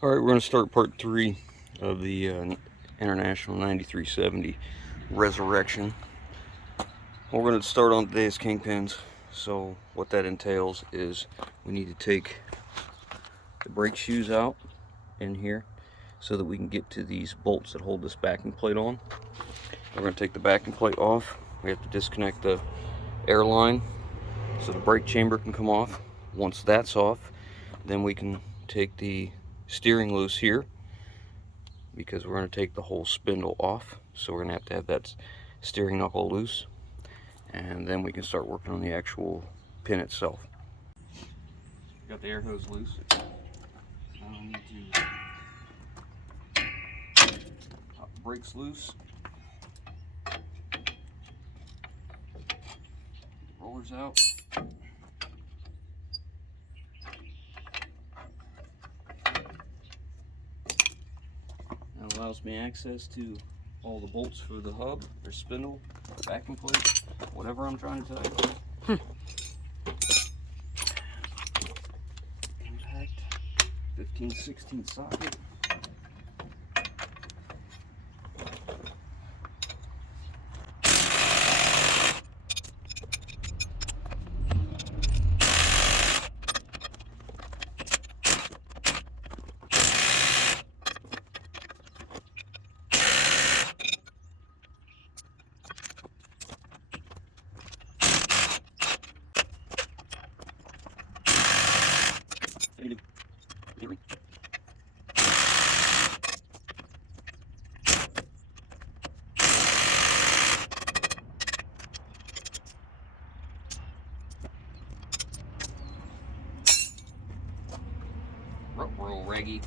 All right, we're going to start part 3 of the International 9370 Resurrection. What we're going to start on today is kingpins. So what that entails is we need to take the brake shoes out in here so that we can get to these bolts that hold this backing plate on. We're going to take the backing plate off. We have to disconnect the air line so the brake chamber can come off. Once that's off, then we can take the steering loose here, because we're going to take the whole spindle off, so we're going to have that steering knuckle loose, and then we can start working on the actual pin itself. Got the air hose loose. Now I need to pop the brakes loose, rollers out. That allows me access to all the bolts for the hub, or spindle, backing plate, whatever I'm trying to tell you. Impact 15/16 socket. Roll reggy.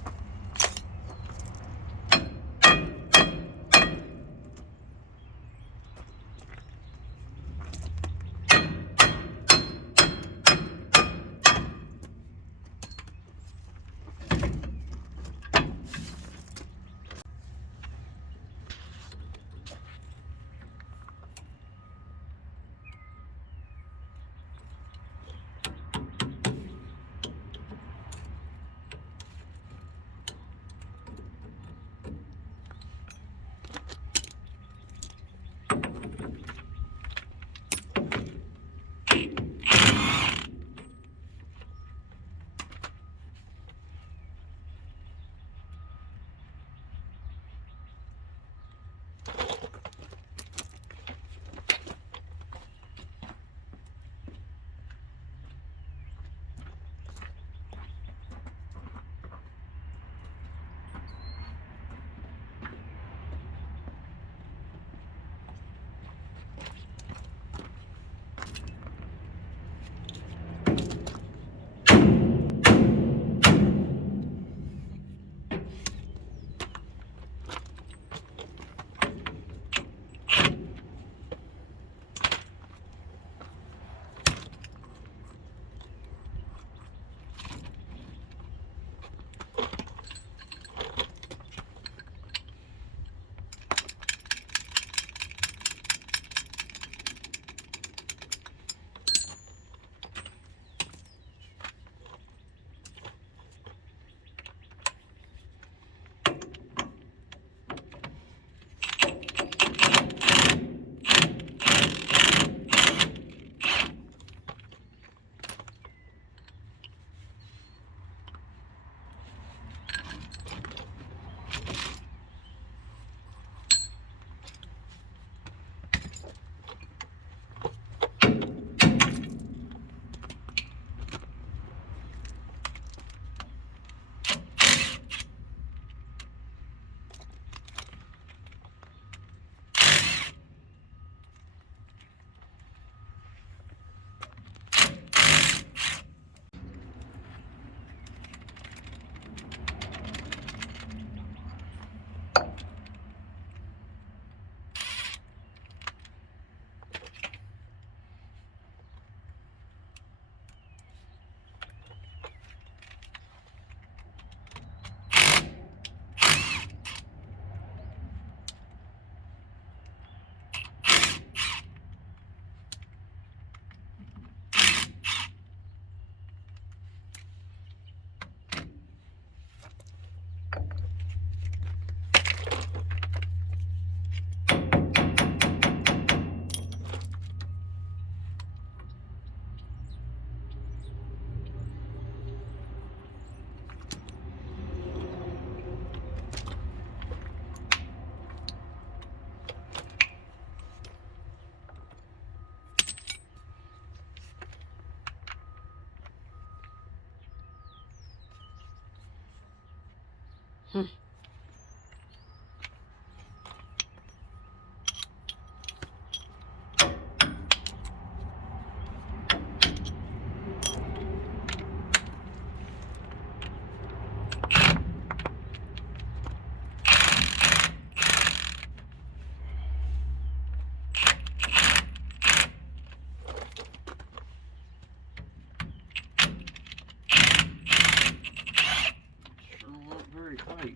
Very tight.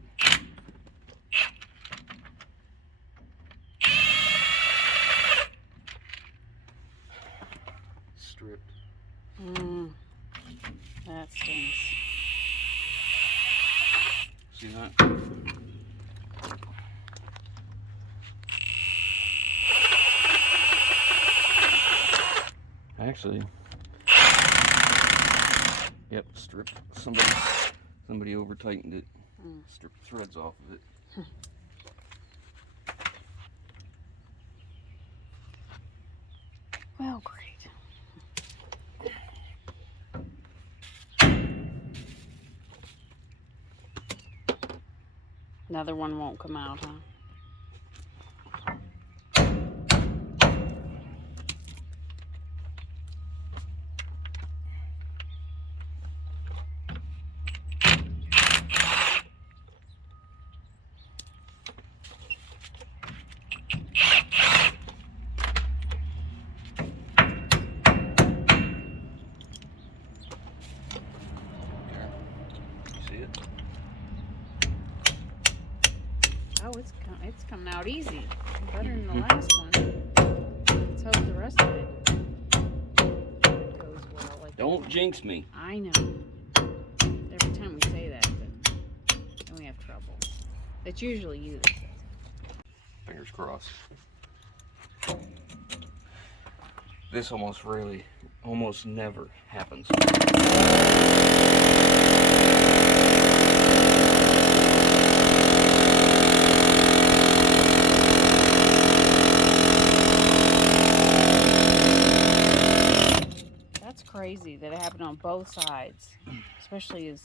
Stripped. That stinks. See that? Actually, yep, stripped. Somebody over tightened it. Stripped the threads off of it. Well, great. Another one won't come out, huh? See it? Oh, it's coming out easy. Better than the last one. Let's hope the rest of it goes well. Don't jinx me. I know. Every time we say that, but then we have trouble. It's usually you that says it. Fingers crossed. This almost never happens. That's crazy that it happened on both sides, especially as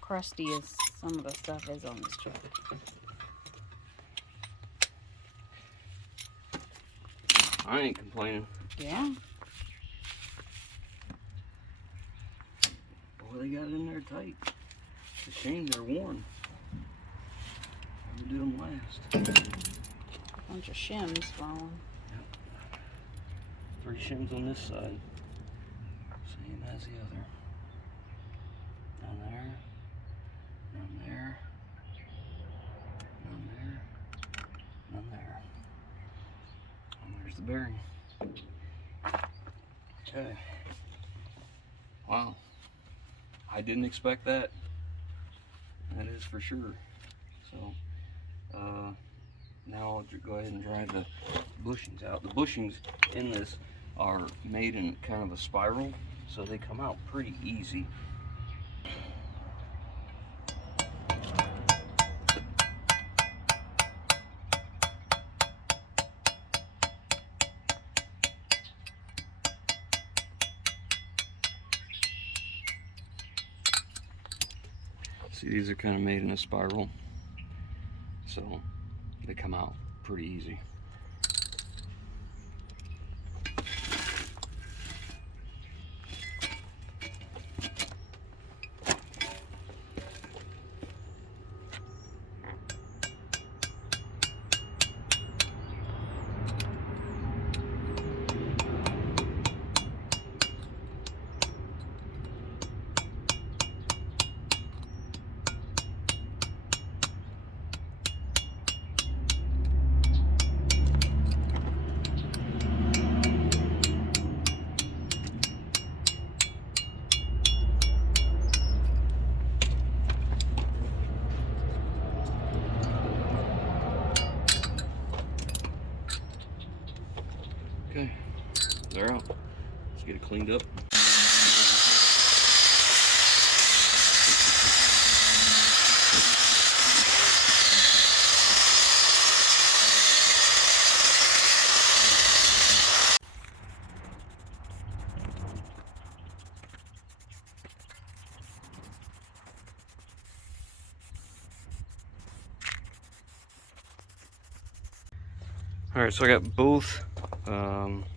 crusty as some of the stuff is on this truck. I ain't complaining. Yeah. Boy, they got it in there tight. It's a shame they're worn. Never did them last. Bunch of shims falling. Yep. 3 shims on this side. Same as the other. None there. None there. None there. None there. And there's the bearing. Okay. Wow. I didn't expect that. That is for sure. So, now I'll go ahead and dry the bushings out. The bushings in this are made in kind of a spiral, so they come out pretty easy. See, these are kind of made in a spiral, so they come out pretty easy. Okay, they're out. Let's get it cleaned up. Alright, so I got both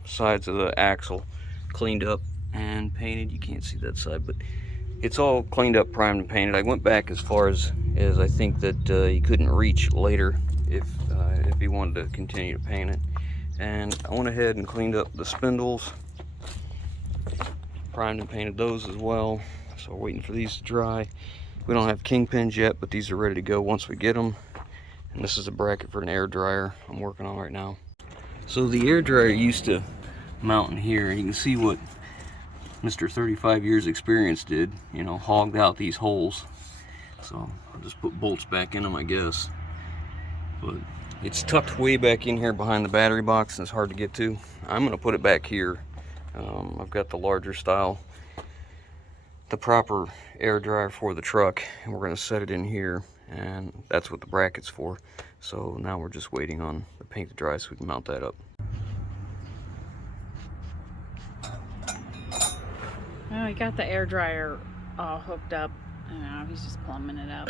sides of the axle cleaned up and painted. You can't see that side, but it's all cleaned up, primed, and painted. I went back as far as I think that he couldn't reach later if he wanted to continue to paint it. And I went ahead and cleaned up the spindles, primed and painted those as well. So we're waiting for these to dry. We don't have kingpins yet, but these are ready to go once we get them. And this is a bracket for an air dryer I'm working on right now. So the air dryer used to mount in here, and you can see what Mr. 35 years experience did, you know, hogged out these holes. So I'll just put bolts back in them, I guess. But it's tucked way back in here behind the battery box, and it's hard to get to. I'm gonna put it back here. I've got the larger style, the proper air dryer for the truck, and we're gonna set it in here, and that's what the bracket's for. So now we're just waiting on the paint to dry so we can mount that up. Oh, he got the air dryer all hooked up. Now he's just plumbing it up.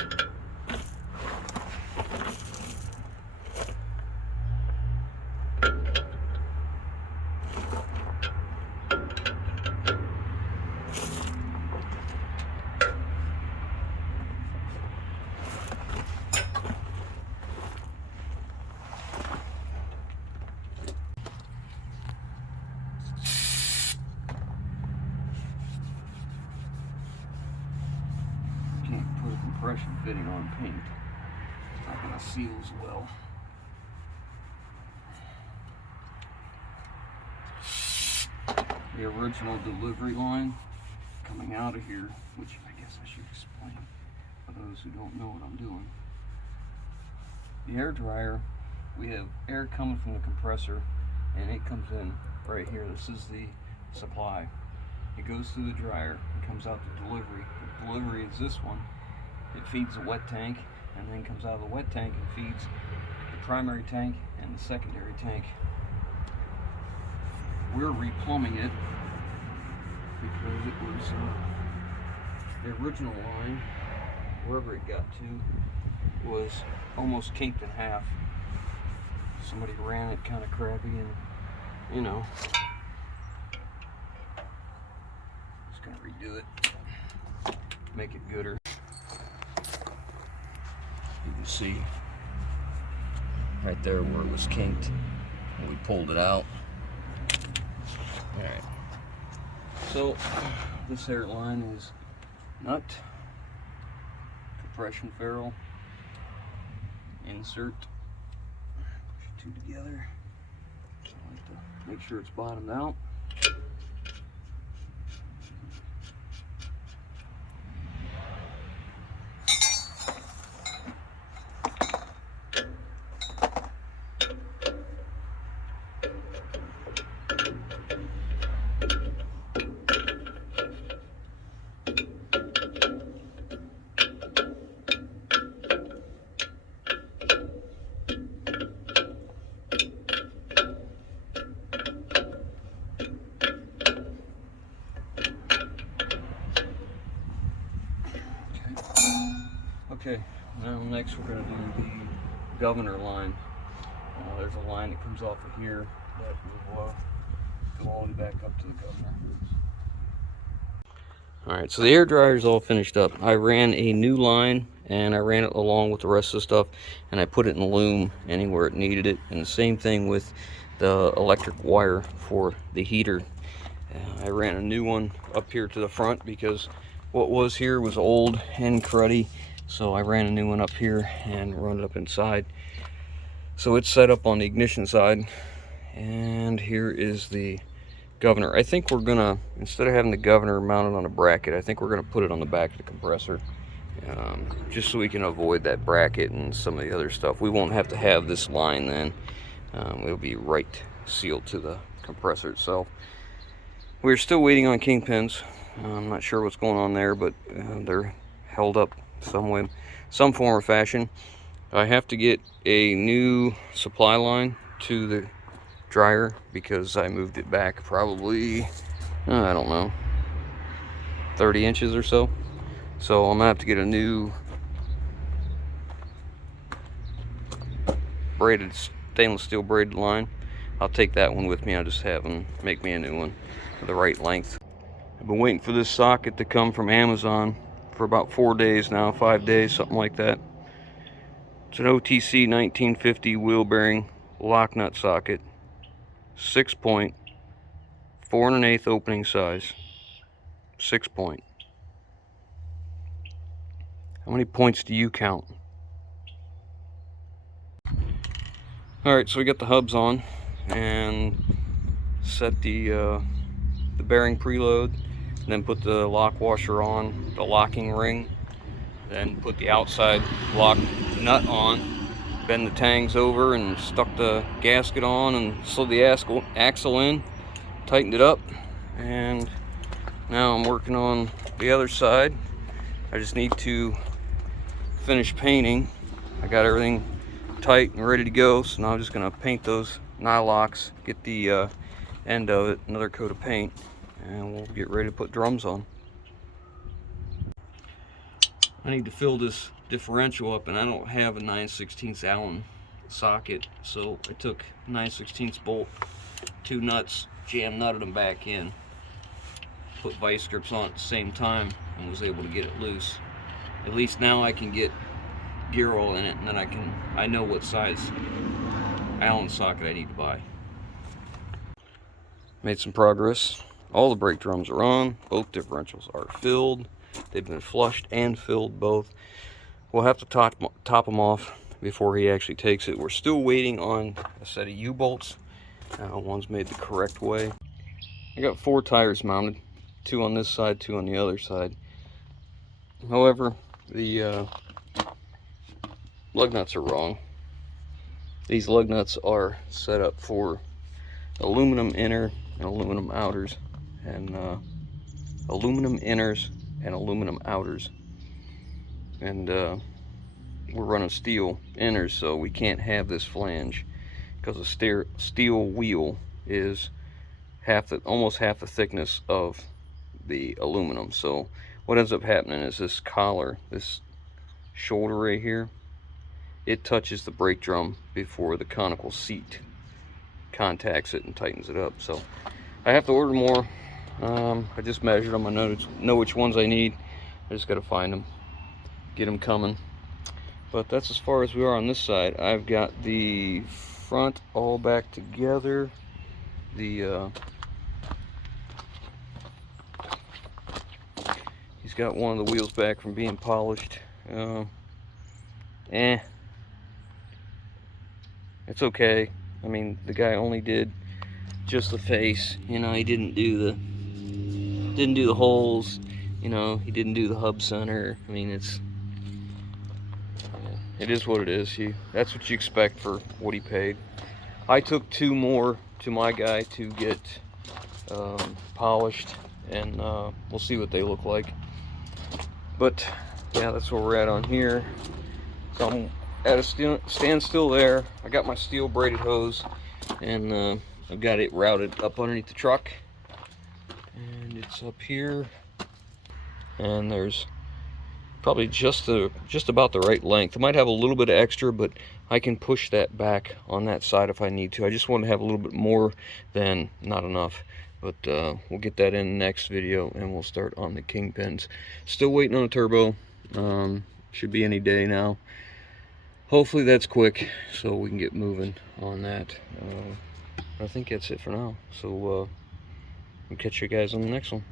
Can't put a compression fitting on paint. It's not gonna seal as well. The original delivery line coming out of here, which I guess I should explain for those who don't know what I'm doing. The air dryer, we have air coming from the compressor, and it comes in right here. This is the supply. It goes through the dryer and comes out to delivery. The delivery is this one. It feeds the wet tank, and then comes out of the wet tank and feeds the primary tank and the secondary tank. We're replumbing it because it was the original line, wherever it got to, was almost kinked in half. Somebody ran it kind of crappy, and you know, just gonna redo it, make it gooder. You can see right there where it was kinked and we pulled it out. Alright, so this air line is nut, compression ferrule, insert, push two together. So I like to make sure it's bottomed out. Okay, now next we're going to do the governor line. There's a line that comes off of here that will go all the way back up to the governor. Alright, so the air dryer is all finished up. I ran a new line, and I ran it along with the rest of the stuff, and I put it in loom anywhere it needed it. And the same thing with the electric wire for the heater. I ran a new one up here to the front because what was here was old and cruddy. So I ran a new one up here and run it up inside. So it's set up on the ignition side. And here is the governor. I think we're gonna, instead of having the governor mounted on a bracket, I think we're gonna put it on the back of the compressor. Just so we can avoid that bracket and some of the other stuff. We won't have to have this line then. It'll be right sealed to the compressor itself. We're still waiting on kingpins. I'm not sure what's going on there, but they're held up some form or fashion. I have to get a new supply line to the dryer because I moved it back probably, I don't know, 30 inches or so. So I'm gonna have to get a new braided stainless steel braided line. I'll take that one with me. I'll just have them make me a new one for the right length. I've been waiting for this socket to come from Amazon for about 4 days now, 5 days, something like that. It's an OTC 1950 wheel bearing lock nut socket, 6 point, 4 1/8 opening size, 6 point. How many points do you count? Alright, so we got the hubs on and set the bearing preload, and then put the lock washer on, the locking ring, then put the outside lock nut on, bend the tangs over and stuck the gasket on and slid the axle in, tightened it up, and now I'm working on the other side. I just need to finish painting. I got everything tight and ready to go, so now I'm just gonna paint those nylocks, get the end of it another coat of paint, and we'll get ready to put drums on. I need to fill this differential up, and I don't have a 9/16 Allen socket, so I took 9/16 bolt, 2 nuts, jam nutted them back in, put vice grips on at the same time, and was able to get it loose. At least now I can get gear oil in it, and then I know what size Allen socket I need to buy. Made some progress. All the brake drums are on. Both differentials are filled. They've been flushed and filled both. We'll have to top them off before he actually takes it. We're still waiting on a set of U-bolts. One's made the correct way. I got 4 tires mounted, 2 on this side, 2 on the other side. However, the lug nuts are wrong. These lug nuts are set up for aluminum inner and aluminum outers, and aluminum inners and aluminum outers, and we're running steel inners, so we can't have this flange because the steel wheel is almost half the thickness of the aluminum. So what ends up happening is this collar, this shoulder right here, it touches the brake drum before the conical seat contacts it and tightens it up. So I have to order more. I just measured them. I know which ones I need. I just got to find them, get them coming. But that's as far as we are on this side. I've got the front all back together. He's got one of the wheels back from being polished. It's okay. I mean, the guy only did just the face, you know. He didn't do the holes, you know. He didn't do the hub center. I mean, it is what it is. That's what you expect for what he paid. I took 2 more to my guy to get polished, and we'll see what they look like. But yeah, that's where we're at on here. So I'm at a standstill there. I got my steel braided hose, and I've got it routed up underneath the truck, and it's up here, and there's probably just about the right length. I might have a little bit of extra, but I can push that back on that side if I need to. I just want to have a little bit more than not enough, but we'll get that in the next video, and we'll start on the kingpins. Still waiting on a turbo. Should be any day now. Hopefully that's quick, so we can get moving on that. I think that's it for now. So we'll catch you guys on the next one.